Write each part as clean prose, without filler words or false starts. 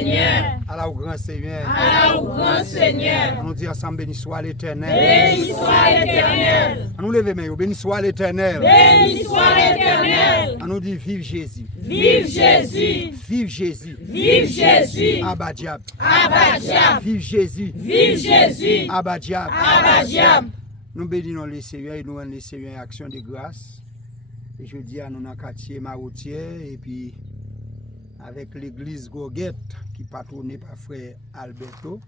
Seigneur. Allah au grand Seigneur. Allah au grand Seigneur. On dit ensemble, béni soit l'Éternel. Béni soit l'Éternel. On nous lève main, béni soit l'Éternel. Béni soit l'Éternel. On nous dit vive Jésus. Vive Jésus. Vive Jésus. Vive Jésus. Abba Diab. Abba Diab. Vive Jésus. Vive Jésus. Abba Diab. Abba Diab. Nous bénissons le Seigneur et nous rendons le Seigneur en action de grâce. Et je dis à nous dans le quartier Maroutier et puis avec l'église Goguette qui est patronnée par frère Alberto,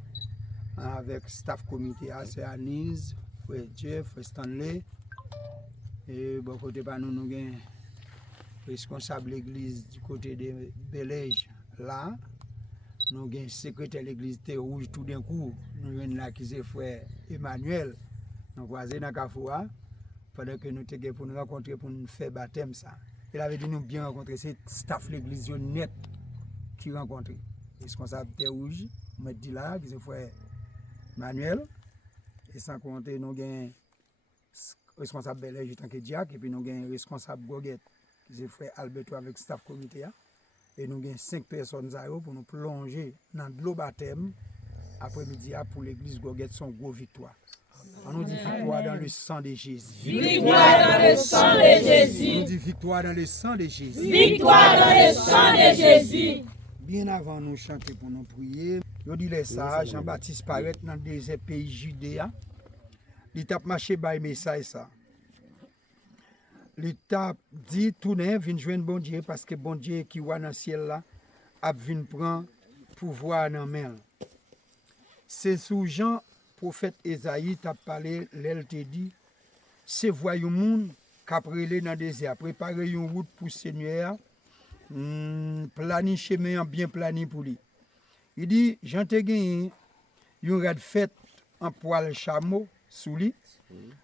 avec staff comité c'est Anise, frère Jeff, frère Stanley. Et bon côté par nous, nous avons responsable de l'église du côté de Belège là. Nous avons secrétaire de l'église Terre Rouge tout d'un coup. Nous avons là qui c'est frère Emmanuel. Nous croisons dans Kafoua pendant que nous étions pour nous rencontrer pour nous faire baptême ça. Il avait dit nous bien rencontrer, c'est staff l'église net qui rencontre. Responsable Terre Rouge, me dit là, qui c'est frère Manuel. Et sans compter, nous avons responsable Belège tant que diacre, et puis nous avons responsable Goguette, qui c'est frère Alberto avec staff comité. Et nous avons 5 personnes pour nous plonger dans l'eau baptême après-midi pour l'église Goguette, son gros victoire. On nous dit victoire dans le sang de Jésus. Victoire dans le sang de Jésus. On nous dit victoire dans le sang de Jésus. Victoire dans le sang de Jésus. Bien avant nous chanter pour nous prier, je dis les sages, Jean-Baptiste paraît dans des pays judéens. Il t'a marché par message ça. Il t'a dit tourner, viens joindre bon Dieu parce que bon Dieu qui voit dans le ciel là, a vient prendre pouvoir dans main. C'est sous Jean prophète Esaïe t'a parlé, l'elle te dit, c'est voyou moun qu'après dans le désert, préparer une route pour le Seigneur, plani chemin bien plani pour lui. Il dit, j'en te gagné, yon rad fait en poil chameau sous lui,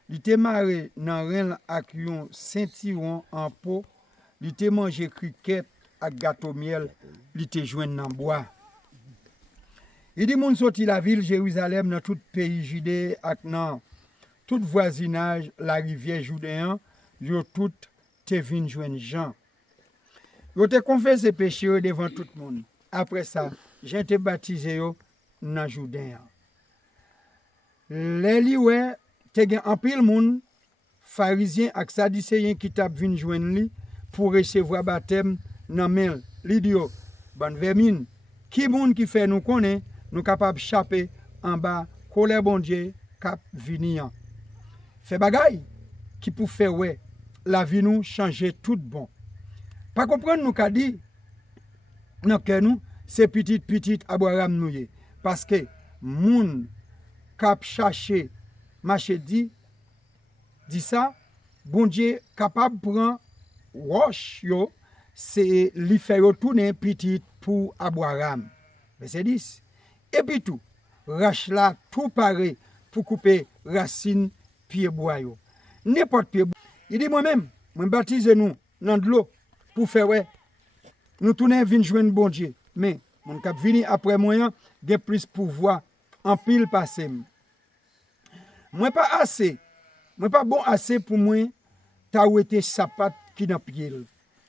il te marré dans ren ak yon ceinturon en peau, il te mangé criquet ak gâteau miel, il te joint dans bois. Il dit, moun sorti la ville Jérusalem dans tout pays Judée ak nan tout voisinage la rivière Judéen, yo tout te vin joindre Jean. Yo te confessé péché devant tout le monde. Après ça, j'ai été baptisé yo dans Judéen. Les liwe te gen en pile moun pharisien ak sadducéen qui t'a vin joindre li pour recevoir baptême nan men. Li di yo, ban vermine, qui moun qui fait nous connaît nous capables de chaper en bas, colère bon Dieu, cap vinian. Fait bagay qui pour faire ouais, la vie nous changer tout bon. Pas comprendre nous qu'a dit, non que nous, c'est petit Abraham nous y. Parce que moun cap chercher, marché dit ça, bon Dieu capable prendre roche yo, c'est li faire retourner petit pour Abraham. Verset 10. Et puis tout, rache là, tout pareil pour couper racine pied bois. N'importe pied bois. Il dit moi-même, je baptise nous dans de l'eau pour faire ouais. Nous tournons venir joindre bon Dieu. Mais mon cap vini après moyen de plus pouvoir en pile passer. Moi pas assez. Moi pas bon assez pour moi ta ouete sapat qui dans pied.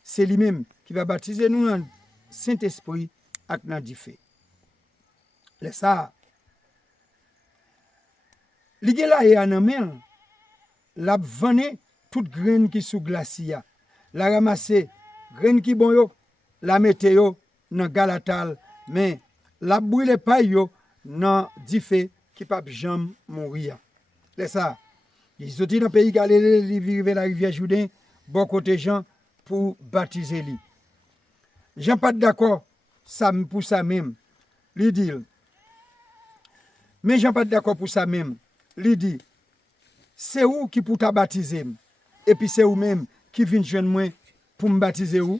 C'est lui-même qui va baptiser nous dans Saint-Esprit avec dans du feu. Les ça. Li gen la e anamel, la vane tout graine qui sous glacia. La ramasse graine qui bon yo, la mette yo dans galatal, mais la brûle pas yo dans di feu qui pa jam mourir. Les ça. Il sorti dans pays Galilée, li rive la rivière Jourdain, bon côté Jean pour baptiser li. Jean pas d'accord ça pour ça même. Li dit mais Jean pas d'accord pour ça même. Il dit, c'est où qui pour t'a baptiser? Et puis c'est où même qui vient joindre moi pour me baptiser où?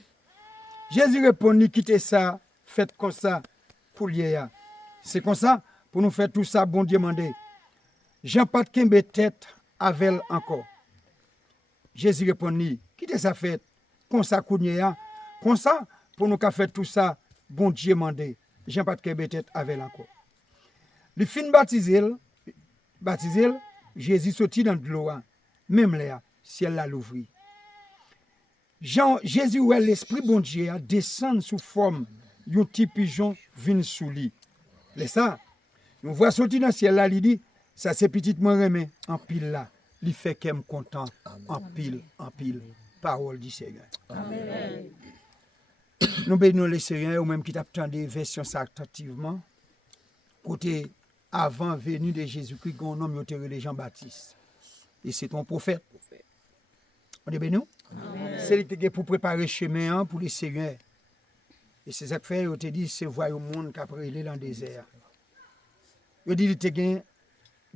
Jésus répond, quittez ça, faites comme ça pour lier. C'est comme ça pour nous faire tout ça, bon Dieu mandé. Jean pas de kembe tête avec encore. Jésus répond, quittez ça, faites comme ça, comme ça pour nous faire tout ça, bon Dieu mandé. Jean pas de kembe tête avec encore. Le fin baptisé, Jésus sortit dans de l'eau, même là, ciel l'a l'ouvri. Jésus où l'esprit bon Dieu descend sous forme un petit pigeon vient sous lui. C'est ça. On voit sortir dans le ciel là, il dit, ça c'est petit moi remet en pile là. Il fait qu'elle content en pile. Parole du Seigneur. Amen. Nous bénissons les Seigneurs, ou même qui t'attendent des versions attentivement. Côté avant venue de Jésus-Christ, qu'on nomme de Jean-Baptiste. Et c'est ton prophète. On est béni? C'est lui qui pour préparer le chemin pour les Seigneurs. Et c'est ça que fait, on te dit, c'est voir le monde qui a brûlé dans le désert. Il dit, il te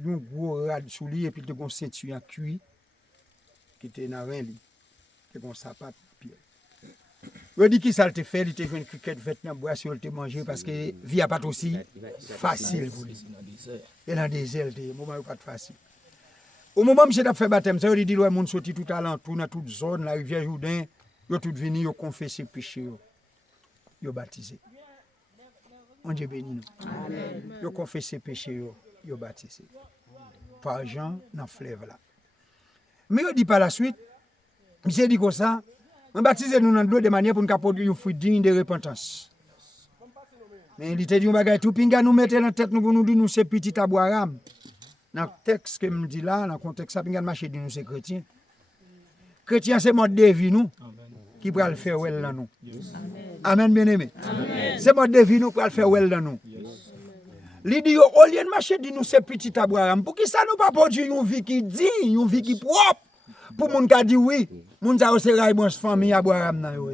un gros rad sous lui, et puis il te une ceinture en cuir, qui était dans le lit, qui était un sapat. Il dit, qui ça te fait, il te fait une criquette faite dans le bois, si il te manger, parce que la vie n'est pas aussi facile pour lui. Et dans le désert, le moment n'est pas facile. Au moment où je fait baptême, ça veut dire que les gens sortent tout alentour, dans toute zone, la rivière Jourdain, ils sont tous venus, ils ont confessé péché, ils ont baptisé. On Dieu béni nous. Ils ont confessé péché, ils ont baptisé. Par Jean, dans le fleuve là. Mais ils dit par la suite, monsieur dit comme ça, on baptise nous dans l'eau de manière pour nous produire un fruit digne de repentance. Mais il te dit, on va tout pinga nous mettre dans la tête, nous pour nous dire, nous c'est petit Abraham. Dans le texte que me dit là, dans le contexte, ça, pinga marcher dit nous c'est chrétien. Chrétien, c'est mode de vie nous, qui va le faire well dans nous. Amen, bien aimé. C'est mode de vie nous qui va le faire well dans nous. Il dit, au lieu de marcher, dit nous c'est petit Abraham. Pour qui ça nous pas produire une vie qui digne, une vie qui propre? Pour moun qui dit oui, moun ça c'est la bonne famille Abraham nan yo.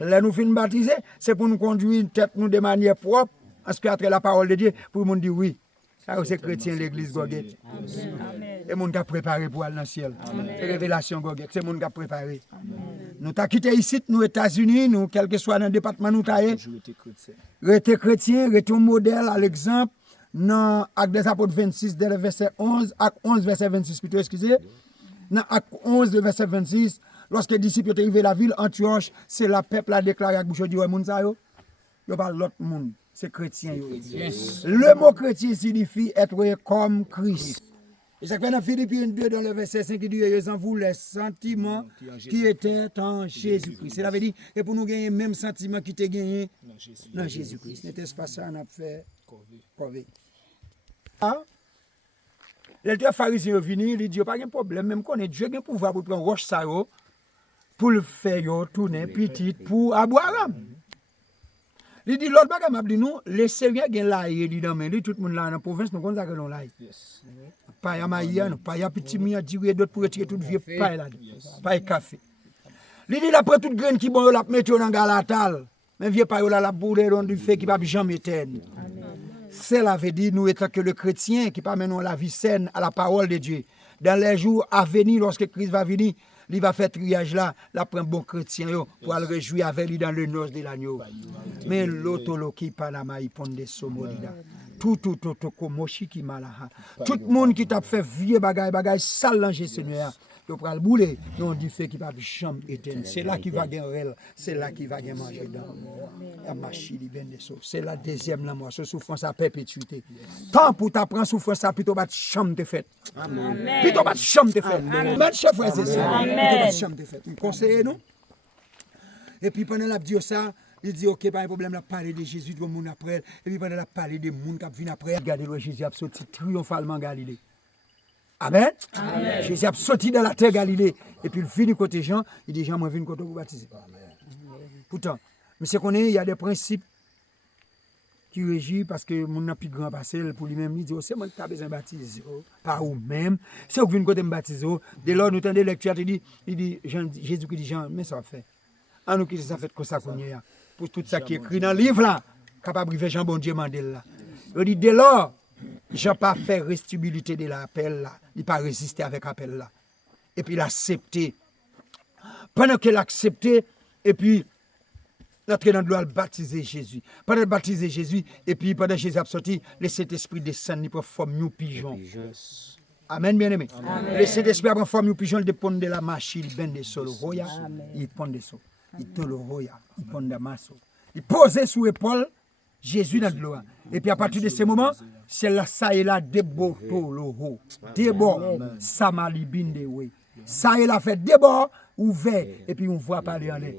Là nous fin baptiser, c'est pour nous conduire tête nous de manière propre, parce que après la parole de Dieu pour moun dire oui. Ça c'est chrétien l'église Goguette. Et moun qui a préparé pour aller dans le ciel. C'est révélation Goguette, c'est moun qui a préparé. Nous t'a quitté ici nous États-Unis, nous quel que soit dans le département nous taillé. Rester chrétien, rester un modèle à l'exemple dans Actes des Apôtres 26 dès le verset 11, Actes 11 verset 26 plutôt excusez. Dans Acte 11, verset 26, lorsque les disciples sont arrivés à la ville, Antioche, c'est la peuple a déclaré à bouche de Dieu, il parle l'autre monde, c'est chrétien. Yes. Le mot chrétien signifie être comme Christ. Et ça fait dans Philippiens 2, dans le verset 5, il dit, ils en vous les sentiments qui étaient en Jésus-Christ. Cela veut dire que pour nous gagner le même sentiment qui était gagné dans Jésus-Christ. N'était-ce pas ça, on a fait corvée. Les deux pharisiens sont venus, ils disent, pas de problème, même qu'on est Dieu qui a pouvoir pour prendre roche ça pour le faire tourner petit pour Abraham. Il dit, l'autre bagage m'a dit, nous, les Seigneurs qui ont l'aïe, il dit, mais tout le monde là dans la province, nous connaissons que nous l'aïe. Pas de maïa, pas de petit mien, d'autres pour retirer tout vieux, pas là, pas de café. Il dit, après toute graine qui bon, la mettre dans Galatal, mais vieux pas la bourre dans du fait qui va jamais éteindre. Cela veut dire, nous étant que le chrétien qui parmenons la vie saine à la parole de Dieu. Dans les jours à venir, lorsque Christ va venir, il va faire triage là, il prend bon chrétien pour le réjouir avec lui dans le noce de l'agneau. Mais l'autre qui Panama, il prend des somolida. Tout, mochi qui malaha. Tout le monde qui t'a fait vieux bagaille, sale Seigneur. Tu prends le boulet, non du fait qu'il va chambre éteinte. C'est là qu'il va gagner, c'est là qu'il va gagner manger dans. C'est la deuxième la mort, ce souffrance à perpétuité. Tant pour t'apprendre souffrance, plutôt battre chambre de fête. Plutôt battre chambre de fête. Même chef frère, c'est ça. Plutôt battre chambre de fête. Vous conseillez nous? Et puis pendant la dit ça, il dit ok, pas de problème, la parler de Jésus, de monde après. Et puis pendant la parler des monde qui viennent après, regardez le Jésus a sorti triomphalement Galilée. Amen. Amen. Jésus a sorti dans la terre Galilée. Et puis il finit côté Jean, il dit Jean, moi je viens côté pour baptiser. Pourtant, mais c'est qu'on est, il y a des principes qui régissent parce que mon n'a plus grand parcelle pour lui-même, il dit, c'est moi qui ai besoin de baptiser, pas ou même. C'est vous venez côté me baptiser. Dès lors, nous tenons des lectures, il dit Jésus qui dit Jean, mais ça fait. En nous qui ça fait comme ça qu'on y a. Pour tout ça qui est écrit dans le livre là, capable de faire Jean bon Dieu Mandel là. Il dit, dès lors, Jean pas fait restitubilité de l'appel là, il pas résister avec l'appel là. Et puis il a accepté. Pendant qu'il a accepté, et puis notre dans doit baptiser Jésus. Pendant de baptiser Jésus, et puis pendant que Jésus a sorti, le Saint-Esprit descend pour former un pigeon. Amen, bien aimé. Le Saint-Esprit a forme un pigeon, il dépend de la machine, il bende sur le roya, il pond de ça. Il te le roya, il pond de masso. Il pose sur l'épaule Jésus dans l'eau. Et puis à partir de ce moment, c'est là, ça et là, débord, l'eau. Débord, samali bindewe. Ça et là, fait débord, ouvert, et puis on voit parler en l'air.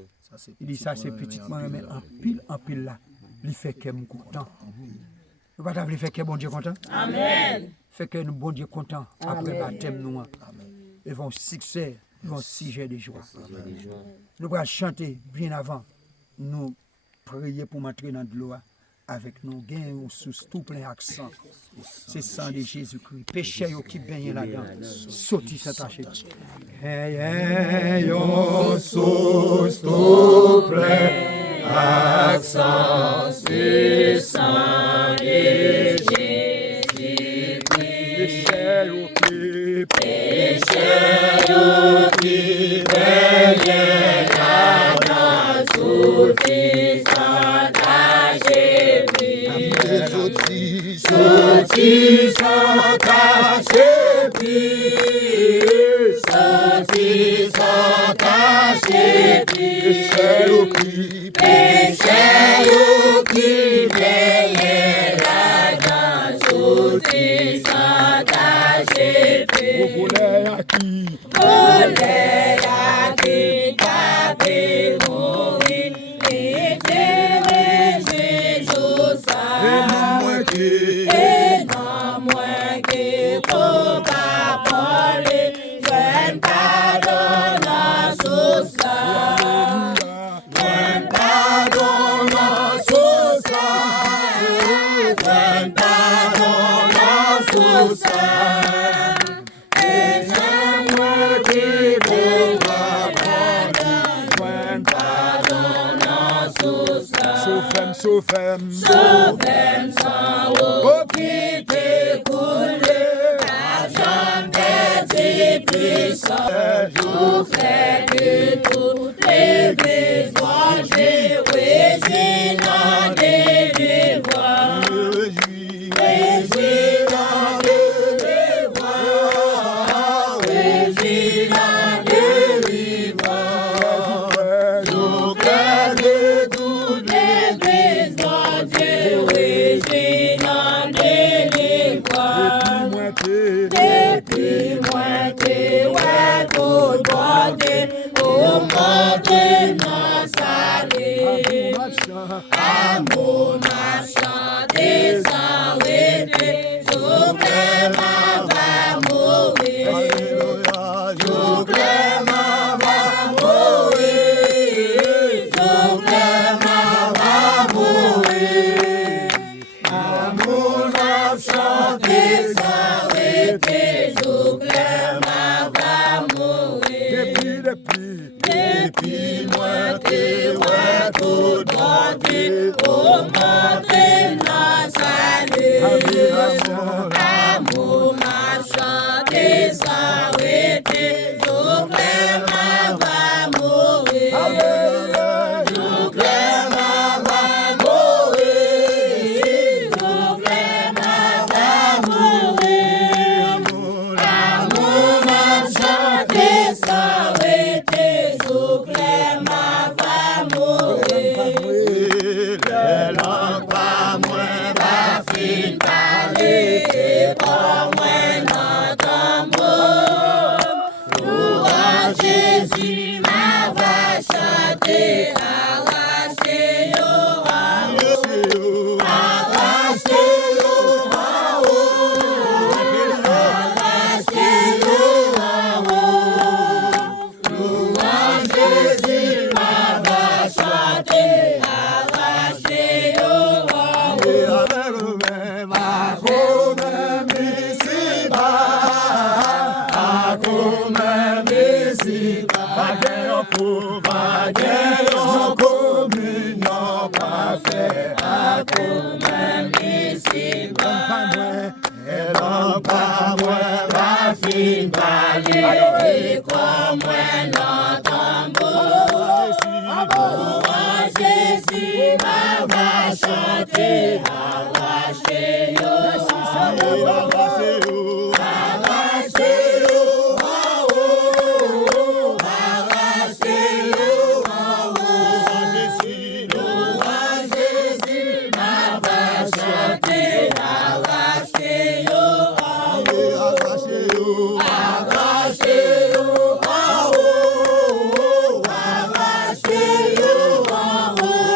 Il dit ça, c'est petitement, mais en pile là. il fait que nous content. Nous pas t'appeler fait que bon Dieu content. Amen. Fait que nous bon Dieu content après baptême nous. Et vont succès, vont sujet de joie. Nous allons chanter bien avant. Nous prier pour m'entrer dans de l'eau avec nous gain sous tout plein accent. C'est sang de Jésus-Christ. Péché qui baigne là-dedans. Sorti s'attacher. Hey, yo sous tout plein accent. C'est sang de Jésus-Christ. Péché qui baigne là-dedans. Sorti Sorti sans cacher pris, sorti sans cacher pris, péché qui veille là-dedans, sorti sans cacher pris. Vous voulez à qui? Tapez mourir, éclairez Jésus ça. Et non moins que pour pas parler, je ne pardonne sous ça. Je ne pardonne sous ça. Je ne pardonne sous ça. Et j'aimerais que pour pas parler, je ne pardonne sous ça. Sauf-femme, sans eau qui t'écoule, l'argent des puissants, nous fait que toutes les besoins, j'ai réginant des devoirs, réginant des devoirs, réginant des devoirs, nous fait que toutes les besoins, j'ai réginant des devoirs. Depuis moi t'es ouais pour border, pour monter dans salé. Amour marchand, descendez, j'oublie ma va mourir. J'oublie ma va mourir. J'oublie ma va mourir. Amour marchand, descendez, j'oublie ma va mourir. Depuis moi t'es ouais tout monté, pour monter dans salé. Amour marchand, descendez, j'oublie ma va mourir. J'oublie ma va mourir. J'oublie ma va mourir. Amour marchand, descendez, j'oublie ma va mourir. Le langue pas moins va fin parler, et pas moins n'entendre. Louange Jésus, ma va chanter, arracher yo en haut, arracher yo en haut, arracher yo en haut. Louange Jésus, ma va chanter, arracher yo en haut. Jésus, ma va chanter, arracher yo, arracher yo, arracher yo en haut, arracher yo en haut. Louange Jésus, ma va chanter, arracher yo en haut, arracher yo en haut, arracher yo en haut.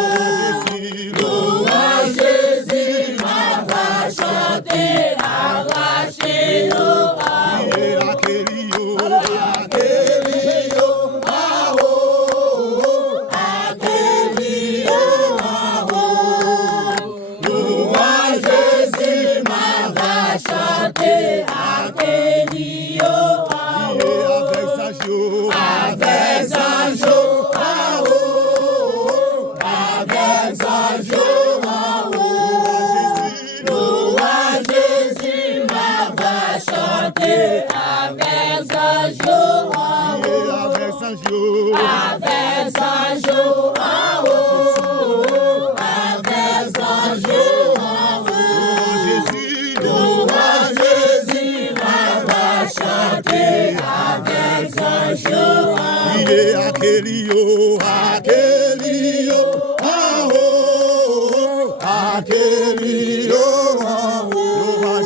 Akeli louange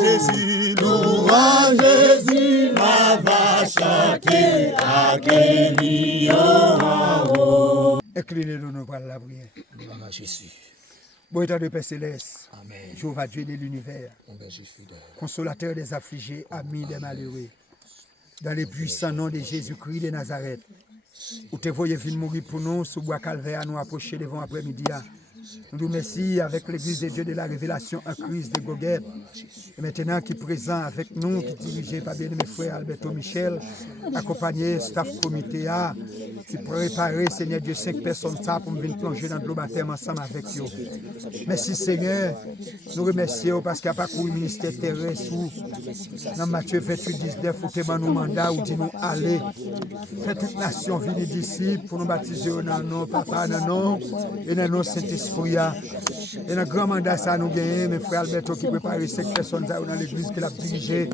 Jésus, louange Jésus, ma va chanter Akeli louange. Inclinez-nous nous pour la prière. Louange Jésus. Bon état de Père Céleste, Amen. Jéhovah Dieu de l'univers, consolateur des affligés, ami des malheureux, dans les puissants noms de Jésus-Christ de Nazareth, où te voyez venir mourir pour nous, sous bois calvaire, nous approcher devant après-midi. Nous nous remercions avec l'Église de Dieu de la Révélation en Christ de Goguet. Et maintenant qui est présent avec nous, qui est dirigé par bien-aimé frère Alberto Michel, accompagné staff comité A, qui préparé, Seigneur Dieu, 5 personnes ça pour venir plonger dans le baptême ensemble avec eux. Merci Seigneur, nous remercions parce qu'il n'y a pas couru ministère terrestre ou dans Matthieu 28, 19, où tu nous mandat, où dit nous aller. Fait toute nation venir d'ici pour nous baptiser dans le nom Papa, dans le nom et dans le nom Saint-Esprit. Et dans le grand mandat, ça nous gagne, mes frères Alberto qui prépare 5 personnes dans l'église qu'il a dirigée.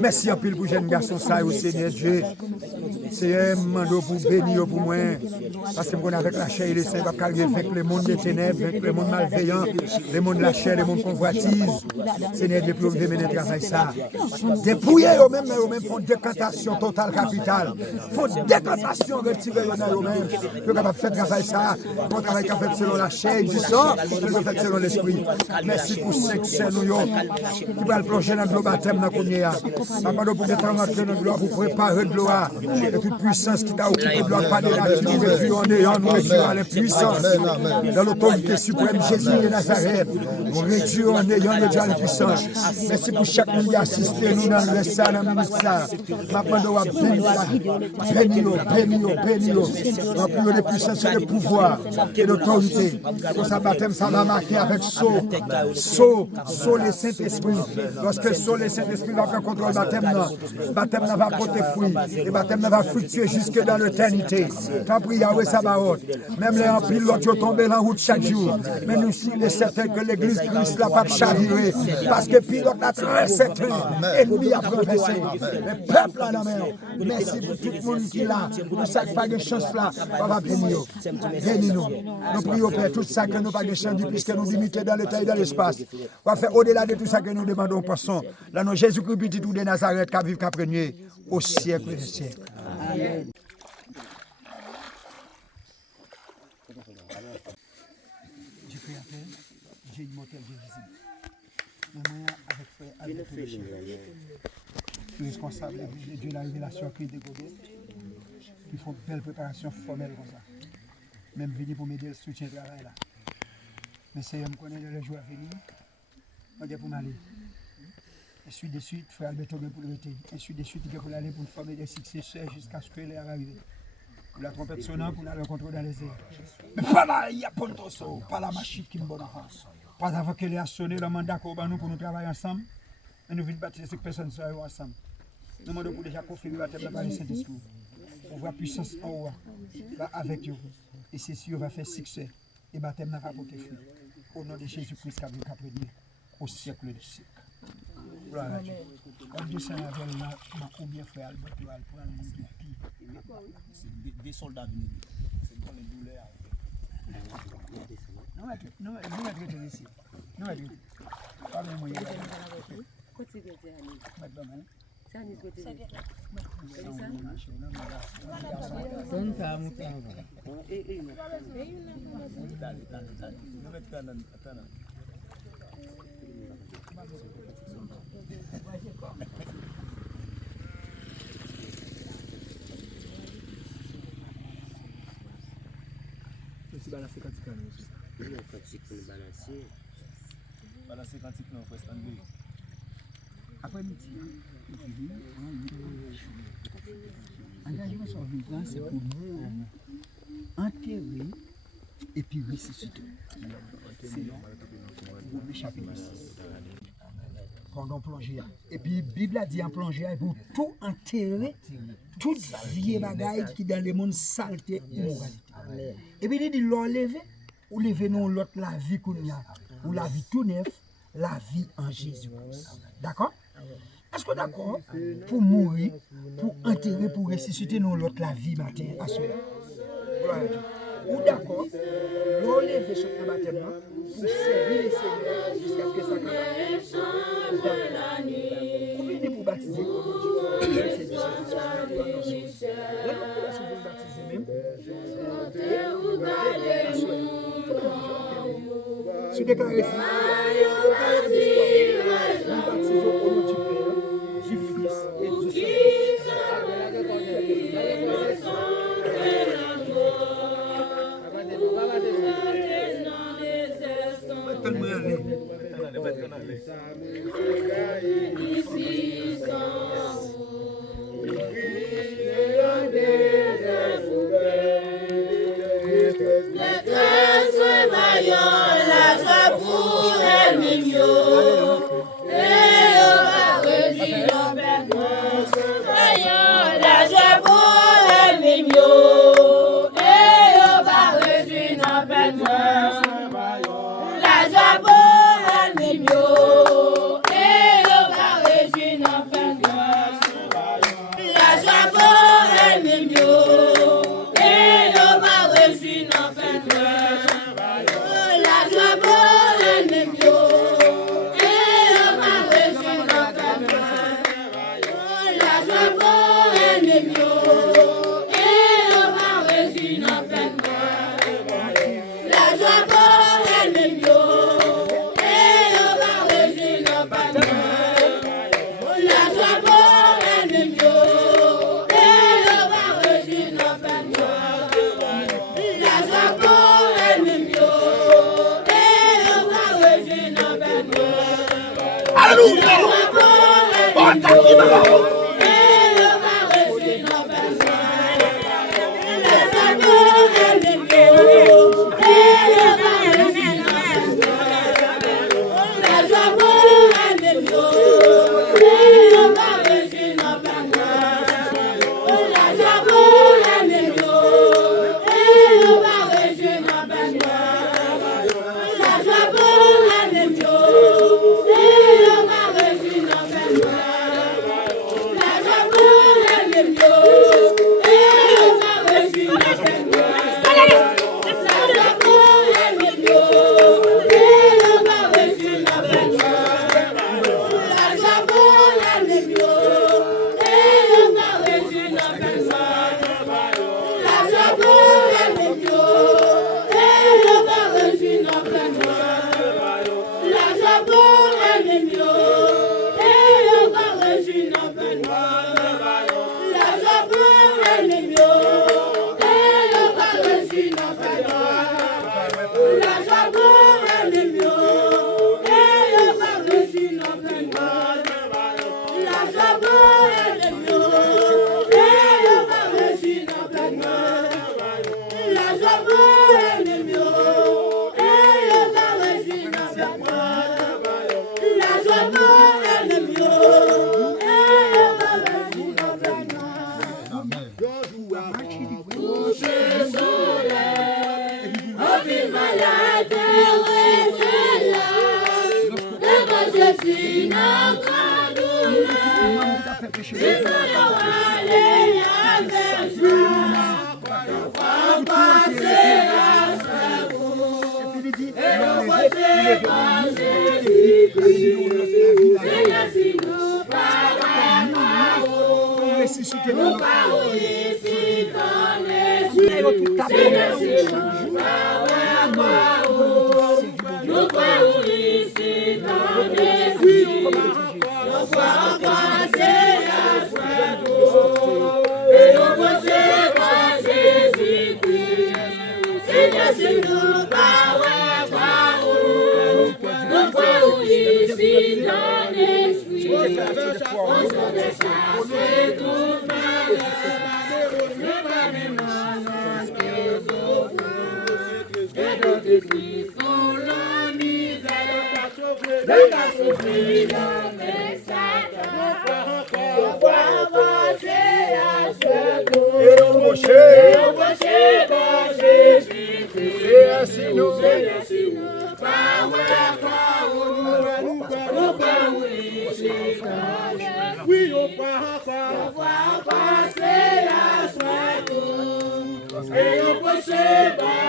Merci en pile pour jeune garçon ça au Seigneur Dieu. C'est un mandat pour bénir pour moi. Parce que avec la chair et les saints, avec le monde des ténèbres, avec le monde malveillant, le monde de la chair, le monde convoitise. Seigneur Dieu, pour mener le travail ça. Dépouiller eux-mêmes, mais eux-mêmes font décantation totale capitale. Font décantation retirée eux-mêmes. Pour capable faire travail ça. Pour travail qu'a fait selon la chair du sang, pour faire selon l'esprit. Merci pour 5 saints nous qui va le plonger dans le baptême dans le Papa, pour être rentré dans le gloire, pour préparer de gloire. Et toute puissance qui t'a occupé de gloire, pas de nature, nous réduisons en néant, nous réduisons à l'impuissance. Dans l'autorité suprême, Jésus de Nazareth, nous réduisons en néant, nous réduisons à l'impuissance. Merci pour chaque monde qui a assisté nous dans le salle, dans le ministère. Maintenant, nous bénir, remplir de puissance et de pouvoir et d'autorité. Pour sa baptême, ça va marquer avec saut le Saint-Esprit. Lorsque saut le Saint-Esprit va faire contrôle le baptême va porter fruit. Le baptême va fructuer jusque dans l'éternité. Tant pis, Yahweh Sabaoth. Même les empiles, l'autre tombent en route chaque jour. Mais nous sommes certains que l'église Christ n'a pas chaviré. Parce que pilote a très certain. Ennemi a progressé. Le peuple a la main. Merci pour tout le monde qui est là. Nous ne savons pas de chance là. On va bénir. Bénis-nous. Nous prions Père tout ça que nous pas de chance puisque nous limitons dans le temps et dans l'espace. On va faire au-delà de tout ça que nous demandons passons. Là, nous Jésus-Christ, petit tout de Nazareth, qui vit, qui prégné au siècle des siècles. Amen. J'ai pris appel, j'ai une mortelle, j'ai visible. Maintenant, avec frère Alberto Michel, responsable de la révélation Christ de Goguet, qui font une belle préparation formelle comme ça. Même venir pour m'aider le soutien de travail là. Mais c'est je me connais le jour à venir, on est pour m'aller. Et suite de suite, frère Alberto pour le rester. Et suite de suite, il pour aller pour former des successeurs jusqu'à ce que les arrivent. Pour la trompette sonnante, pour la rencontrer dans les airs. Mais pas là, il y a pas de pas la machine qui me bonne enfant. Pas avant qu'elle ait sonné le mandat qu'on va nous pour nous travailler ensemble. Et nous venons bâtir ces personnes ensemble. Nous demandons pour déjà confirmer la tête de la Saint-Esprit. On voit puissance en haut, avec eux. Et c'est sûr, on va faire succès. Et baptême n'a pas porté fruit. Au nom de Jésus-Christ, qui a prédit au siècle des siècles. Gloire à Dieu. Comme Dieu s'en avait là, combien frère Albert pour prendre des soldats venus. C'est dans les douleurs. Non, nous être ici. Nous être ici. Pas même moyen. Si balancer quantique aussi. Non, quantique pour balancer. Balancer quantique non, faut stand-by. Après midi, engagement sur le plan, c'est pour nous enterrer et puis ressusciter. C'est le chapitre 6. Pendant plongée. Et puis, la Bible a dit en plongée, pour tout enterrer, toute vieille bagaille qui dans le monde saleté et moralité. Et puis, il dit, l'enlever, ou lever nous l'autre la vie qu'on y a, ou la vie tout neuf, la vie en Jésus. D'accord? Est-ce que d'accord? Pour mourir, pour enterrer, pour ressusciter nous l'autre la vie matin à cela. Gloire à Dieu. ou d'accord, l'eau levé sur le baptême pour servir les Seigneurs jusqu'à ce que ça commence. Vous venez pour baptiser comme Dieu. C'est du Saint-Esprit. Là, nous pouvons baptiser même. Si déclaré nous baptisons au nom du Père, du Fils et du Et on peut se battre.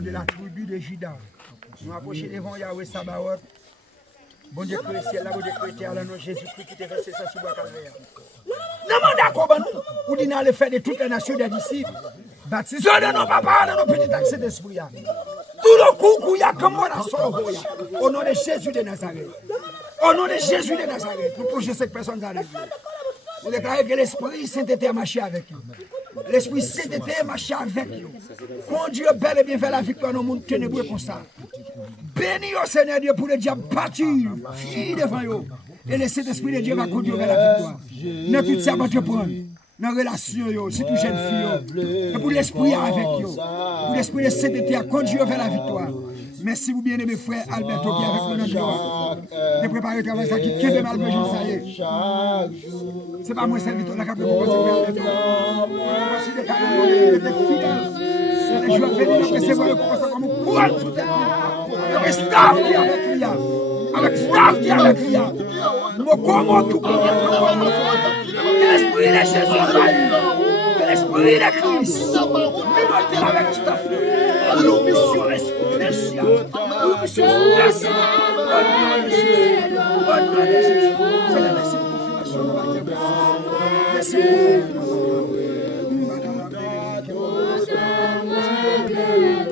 De la tribu de Juda, nous approchons devant Yahweh Sabaoth. Bon Dieu, que le ciel là, bon Dieu, que le terre là, nous Jésus-Christ qui t'est resté ça sur le calvaire. Non, mais d'accord, nous, ou dit dans le fait de toutes les nations des disciples, baptisés de nos papas, de nos petits accès d'esprit. Tout le coup, il y a comme moi dans son au nom de Jésus de Nazareth. Au nom de Jésus de Nazareth, nous projetons cette personne dans la vie. Nous déclarons que l'Esprit Saint-Été a marché avec nous. L'Esprit Saint-Été a marché avec nous. Conduit bel et bien vers la victoire dans le monde ténébreux comme ça. Bénis au Seigneur Dieu pour le diable partir, fille devant eux. Et le Saint-Esprit de Dieu va conduire vers la victoire. Dans tout ça, va te prendre. Dans la relation, surtout jeune fille. Et pour l'Esprit avec eux. Pour l'Esprit de Saint-Été à conduire vers la victoire. Merci vous bien-aimés frères Alberto qui est avec nous dans le jour. De préparer le travail ça qui est mal besoin ça y est. C'est pas moi serviteur la capable pour Alberto. Voici des cadeaux de fidèles. Les jours venus nous recevoir le comme un courant sous terre. avec staff qui est avec lui, avec staff qui est avec lui. Comment tout que l'esprit de Jésus envahit, que l'esprit de Christ, mettez avec staff, une mission spéciale, une mission spéciale. Bonne nom de Jésus. Seigneur, merci pour confirmation de la merci pour confirmation.